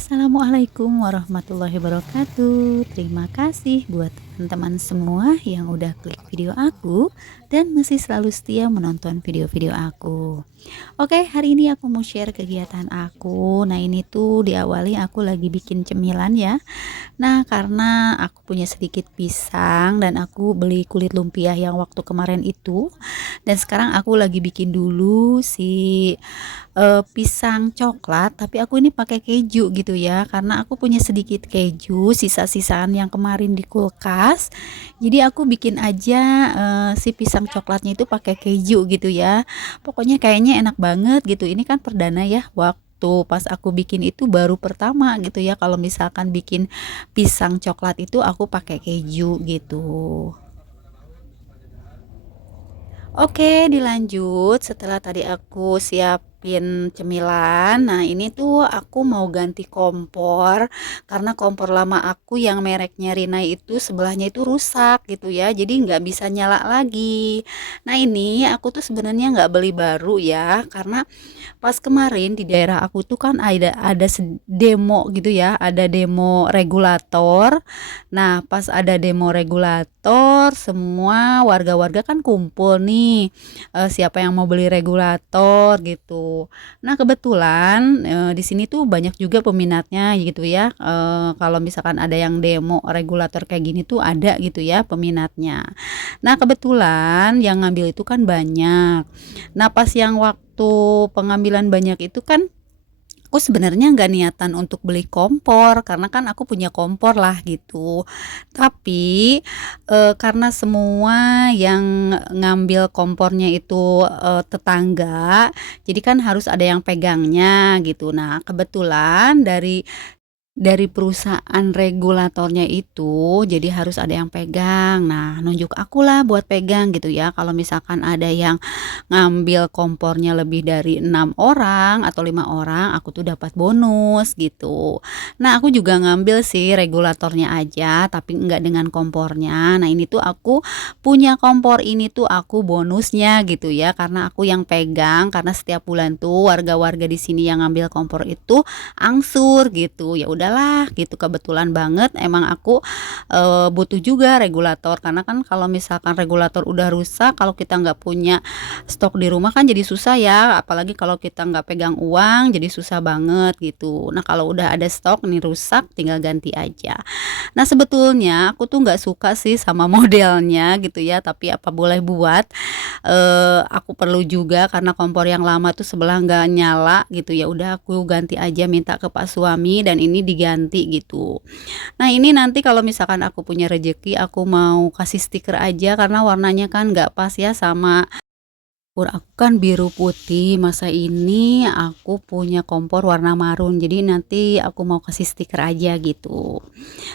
Assalamualaikum warahmatullahi wabarakatuh. Terima kasih buat teman-teman semua yang udah klik video aku dan masih selalu setia menonton video-video aku. Oke, hari ini aku mau share kegiatan aku. Nah, ini tuh diawali aku lagi bikin cemilan ya. Nah, karena aku punya sedikit pisang dan aku beli kulit lumpia yang waktu kemarin itu, dan sekarang aku lagi bikin dulu si pisang coklat, tapi aku ini pakai keju gitu ya, karena aku punya sedikit keju sisa-sisaan yang kemarin di kulkas. Jadi aku bikin aja si pisang coklatnya itu pakai keju gitu ya. Pokoknya kayaknya enak banget gitu. Ini kan perdana ya, waktu pas aku bikin itu baru pertama gitu ya, kalau misalkan bikin pisang coklat itu aku pakai keju gitu. Oke, dilanjut setelah tadi aku siapin cemilan. Nah, ini tuh aku mau ganti kompor karena kompor lama aku yang mereknya Rinnai itu sebelahnya itu rusak gitu ya. Jadi nggak bisa nyala lagi. Nah, ini aku tuh sebenarnya nggak beli baru ya, karena pas kemarin di daerah aku tuh kan ada demo gitu ya, ada demo regulator. Nah, pas ada demo regulator, semua warga-warga kan kumpul nih, siapa yang mau beli regulator gitu. Nah, kebetulan di sini tuh banyak juga peminatnya gitu ya. Kalau misalkan ada yang demo regulator kayak gini tuh ada gitu ya peminatnya. Nah, kebetulan yang ngambil itu kan banyak. Nah, pas yang waktu pengambilan banyak itu kan aku sebenarnya nggak niatan untuk beli kompor, karena kan aku punya kompor lah gitu. Tapi karena semua yang ngambil kompornya itu tetangga, jadi kan harus ada yang pegangnya gitu. Nah, kebetulan dari perusahaan regulatornya itu, jadi harus ada yang pegang. Nah, nunjuk akulah buat pegang gitu ya. Kalau misalkan ada yang ngambil kompornya lebih dari 6 orang atau 5 orang, aku tuh dapat bonus gitu. Nah, aku juga ngambil sih regulatornya aja, tapi enggak dengan kompornya. Nah, ini tuh aku punya kompor ini tuh aku bonusnya gitu ya, karena aku yang pegang, karena setiap bulan tuh warga-warga di sini yang ngambil kompor itu angsur gitu. Ya udahlah gitu, kebetulan banget emang aku butuh juga regulator, karena kan kalau misalkan regulator udah rusak, kalau kita nggak punya stok di rumah kan jadi susah ya, apalagi kalau kita nggak pegang uang jadi susah banget gitu. Nah, kalau udah ada stok nih rusak tinggal ganti aja. Nah, sebetulnya aku tuh nggak suka sih sama modelnya gitu ya, tapi apa boleh buat, aku perlu juga karena kompor yang lama tuh sebelah nggak nyala gitu. Ya udah aku ganti aja, minta ke Pak suami dan ini diganti gitu. Nah, ini nanti kalau misalkan aku punya rejeki aku mau kasih stiker aja, karena warnanya kan nggak pas ya sama dapur aku kan biru putih, masa ini aku punya kompor warna marun, jadi nanti aku mau kasih stiker aja gitu.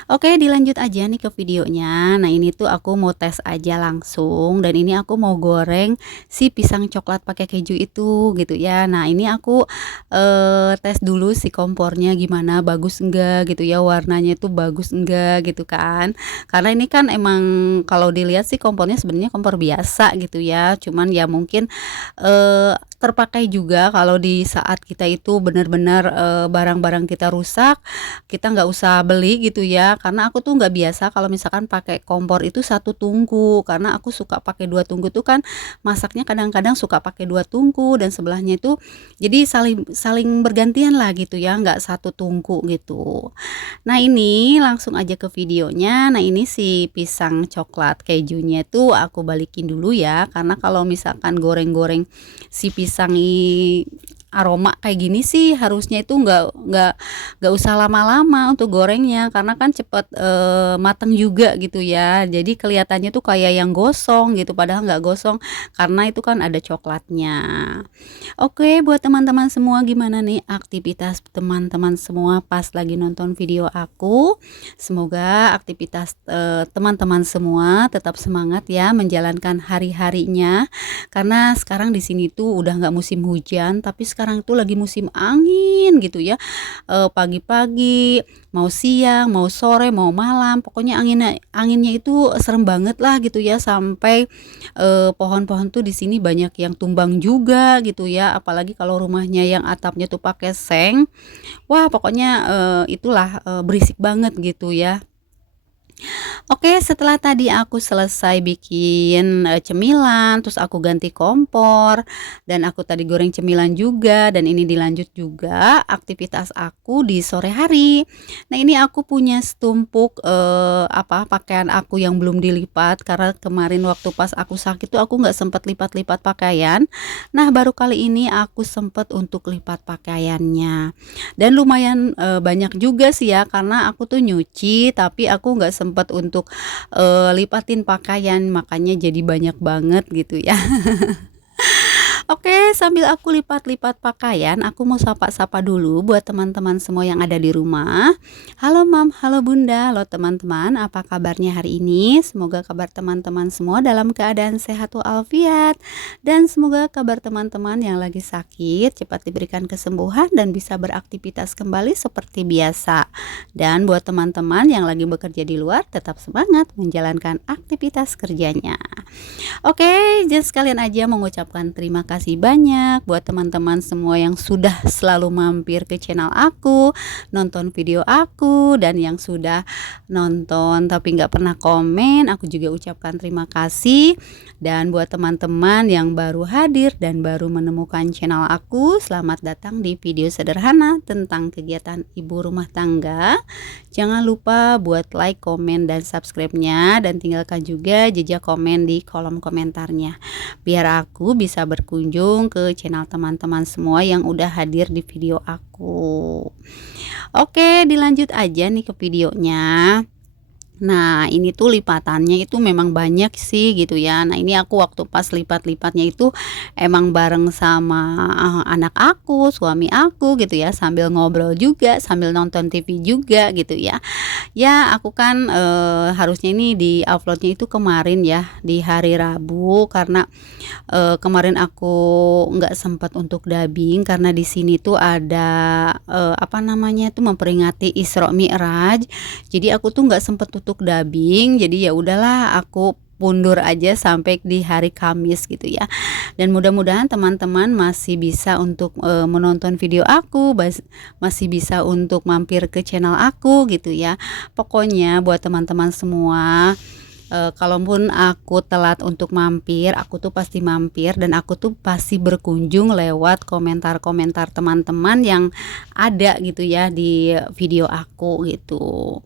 Oke, dilanjut aja nih ke videonya. Nah, ini tuh aku mau tes aja langsung, dan ini aku mau goreng si pisang coklat pakai keju itu gitu ya. Nah, ini aku tes dulu si kompornya gimana, bagus enggak gitu ya, warnanya tuh bagus enggak gitu kan. Karena ini kan emang kalau dilihat sih kompornya sebenarnya kompor biasa gitu ya. Cuman ya mungkin terpakai juga kalau di saat kita itu benar-benar barang-barang kita rusak, kita nggak usah beli gitu ya. Karena aku tuh nggak biasa kalau misalkan pakai kompor itu satu tungku, karena aku suka pakai dua tungku tuh kan, masaknya kadang-kadang suka pakai dua tungku dan sebelahnya itu jadi saling saling bergantian lah gitu ya, nggak satu tungku gitu. Nah, ini langsung aja ke videonya. Nah, ini si pisang coklat kejunya tuh aku balikin dulu ya, karena kalau misalkan goreng-goreng si pisang aroma kayak gini sih harusnya itu nggak usah lama-lama untuk gorengnya, karena kan cepet mateng juga gitu ya. Jadi kelihatannya tuh kayak yang gosong gitu, padahal nggak gosong karena itu kan ada coklatnya. Oke, buat teman-teman semua, gimana nih aktivitas teman-teman semua pas lagi nonton video aku? Semoga aktivitas teman-teman semua tetap semangat ya menjalankan hari-harinya, karena sekarang di sini tuh udah nggak musim hujan, tapi sekarang sekarang tuh lagi musim angin gitu ya. Pagi-pagi, mau siang, mau sore, mau malam, pokoknya anginnya itu serem banget lah gitu ya, sampai pohon-pohon tuh di sini banyak yang tumbang juga gitu ya, apalagi kalau rumahnya yang atapnya tuh pakai seng. Wah pokoknya, itulah, berisik banget gitu ya. Oke, setelah tadi aku selesai bikin, cemilan, terus aku ganti kompor, dan aku tadi goreng cemilan juga, dan ini dilanjut juga aktivitas aku di sore hari. Nah, ini aku punya setumpuk, pakaian aku yang belum dilipat, karena kemarin waktu pas aku sakit tuh aku nggak sempet lipat-lipat pakaian. Nah, baru kali ini aku sempet untuk lipat pakaiannya. Dan lumayan, banyak juga sih ya, karena aku tuh nyuci, tapi aku nggak sempet untuk, lipatin pakaian, makanya jadi banyak banget gitu ya. Oke, sambil aku lipat-lipat pakaian, aku mau sapa-sapa dulu buat teman-teman semua yang ada di rumah. Halo Mam, halo Bunda, halo teman-teman, apa kabarnya hari ini? Semoga kabar teman-teman semua dalam keadaan sehat walafiat. Dan semoga kabar teman-teman yang lagi sakit cepat diberikan kesembuhan dan bisa beraktivitas kembali seperti biasa. Dan buat teman-teman yang lagi bekerja di luar, tetap semangat menjalankan aktivitas kerjanya. Oke, jadi sekalian aja mengucapkan terima kasih banyak buat teman-teman semua yang sudah selalu mampir ke channel aku, nonton video aku, dan yang sudah nonton tapi nggak pernah komen, aku juga ucapkan terima kasih. Dan buat teman-teman yang baru hadir dan baru menemukan channel aku, selamat datang di video sederhana tentang kegiatan ibu rumah tangga. Jangan lupa buat like, komen, dan subscribe-nya, dan tinggalkan juga jejak komen di kolom komentarnya, biar aku bisa berkunjung ke channel teman-teman semua yang udah hadir di video aku. Oke, dilanjut aja nih ke videonya. Nah, ini tuh lipatannya itu memang banyak sih gitu ya. Nah, ini aku waktu pas lipat-lipatnya itu emang bareng sama anak aku, suami aku gitu ya, sambil ngobrol juga, sambil nonton TV juga gitu ya. Ya, aku kan harusnya ini di-upload-nya itu kemarin ya, di hari Rabu, karena kemarin aku nggak sempat untuk dubbing karena di sini tuh ada memperingati Isra Mi'raj. Jadi aku tuh nggak sempet untuk dubbing, jadi ya udahlah aku mundur aja sampai di hari Kamis gitu ya. Dan mudah-mudahan teman-teman masih bisa untuk menonton video aku, masih bisa untuk mampir ke channel aku gitu ya. Pokoknya buat teman-teman semua, kalaupun aku telat untuk mampir, aku tuh pasti mampir, dan aku tuh pasti berkunjung lewat komentar-komentar teman-teman yang ada gitu ya di video aku gitu.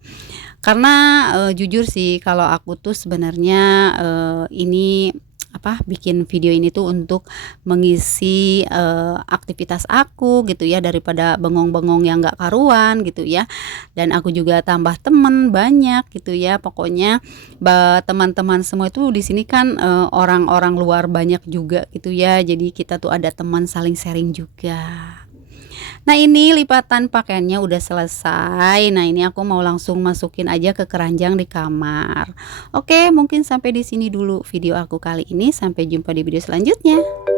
Karena jujur sih kalau aku tuh sebenarnya ini bikin video ini tuh untuk mengisi aktivitas aku gitu ya, daripada bengong-bengong yang nggak karuan gitu ya. Dan aku juga tambah temen banyak gitu ya. Pokoknya teman-teman semua itu di sini kan orang-orang luar banyak juga gitu ya. Jadi kita tuh ada teman saling sharing juga. Nah, ini lipatan pakaiannya udah selesai. Nah, ini aku mau langsung masukin aja ke keranjang di kamar. Oke, mungkin sampai di sini dulu video aku kali ini. Sampai jumpa di video selanjutnya.